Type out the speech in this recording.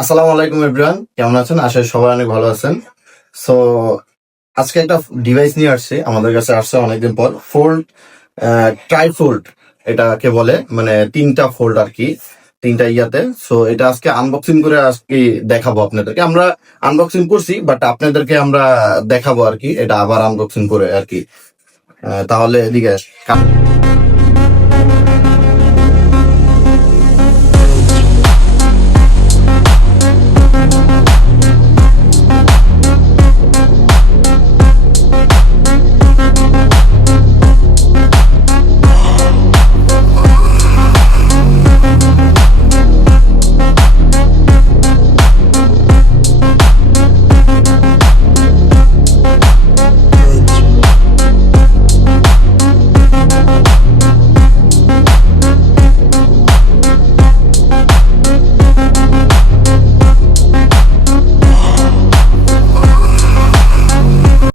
আসসালামু আলাইকুম এভরিওয়ান, কেমন আছেন? আশা করি সবাই অনেক ভালো আছেন। সো আজকে একটা ডিভাইস নিয়ে আসছে, আমাদের কাছে আসছে অনেকদিন পর। ফোল্ড, ট্রাইফোল্ড এটাকে বলে, মানে তিনটা ফোল্ড আর কি, তিনটা ইয়াতে। সো এটা আজকে আনবক্সিং করে আজকে দেখাবো আপনাদেরকে। আমরা আনবক্সিং করছি, বাট আপনাদেরকে আমরা দেখাবো আর কি, এটা আবার আনবক্সিং করে আর কি। তাহলে এদিকে